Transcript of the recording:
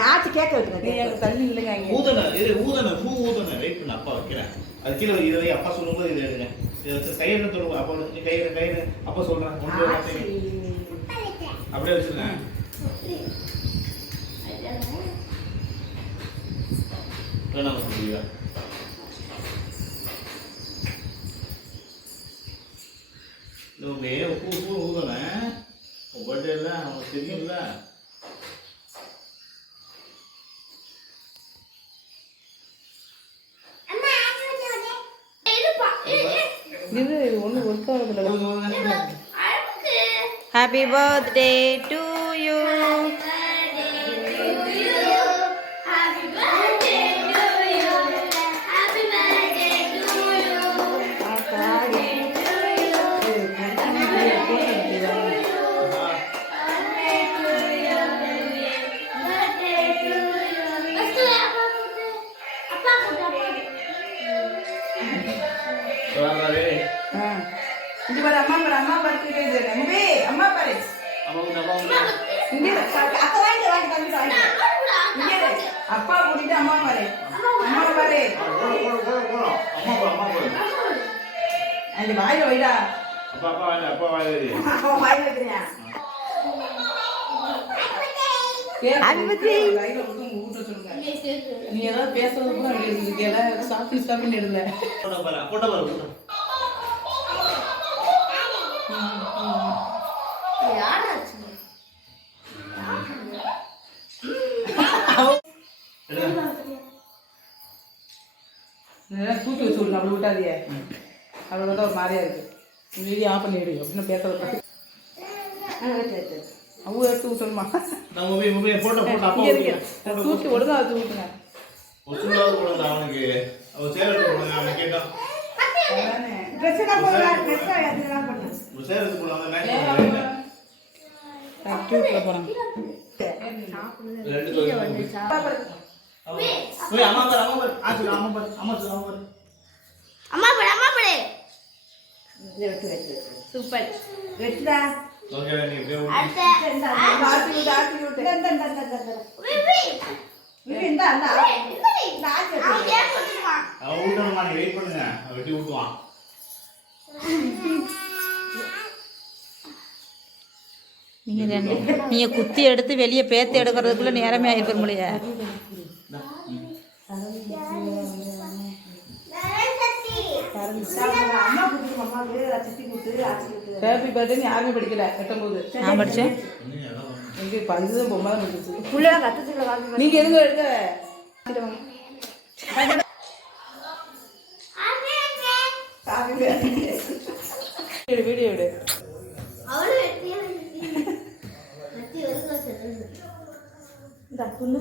ஆச்சு கேட்க வைக்கிறேன் தண்ணி இல்லைங்க ஊதன பூ ஊதன வெயிட் பண்ண அப்பா வைக்கிறேன் அது கீழே இதை அப்பா சொல்லும்போது இது எடுங்க இதை கயிறு தொடுங்க அப்பா கயிறு அப்பா சொல்றேன் அப்படியே வச்சிருக்கேன் வேணாம் சொல்லுவீங்க பூ ஊதன பர்த்டே இல்லை அவங்களுக்கு தெரியும்ல இது ஒன்று ஒர்க் ஆகுதுல்ல. Happy birthday to you. ini pada amma berarti itu mbe amma pare ini aku lagi ini apa budida amma pare ini bahaya ida apa bahaya நீ ஏதாவது பேசுறது கூட இருக்கு சாப்பிட்டு எடுல தூக்கி வச்சு விடுங்க அப்படி விட்டாதியே அப்படி பார்த்தா ஒரு மாதிரியா இருக்கு வீடியோ ஆஃப் பண்ணி விடுங்க அப்படின்னு பேசுறது அவங்க எடுத்து ஊற்றணுமா தூக்கி ஒழுங்கா வச்சு ஊற்றுங்க Super. வெட்டுடா ஓகே நீ இப்படியே ஆட்டி விட்டு இந்த அந்த ஊட்டணுமா நீ வெயிட் பண்ணுங்க வெட்டி ஊட்டுவான் நீங்க குத்தி எடுத்து வெளியே பேத்து எடுக்கிறதுக்குள்ள நேரமே ஆயிரும் முடியா ஹேப்பி பர்த்டே யாருமே படிக்கல கட்டும்போது நான் படிச்சேன் எங்க பஞ்சு பொம்மை தான் படிச்சு புள்ளடா கட்டத்துல நீங்க எதுங்க எடுங்க வீடியோ எடு இந்த புண்ணு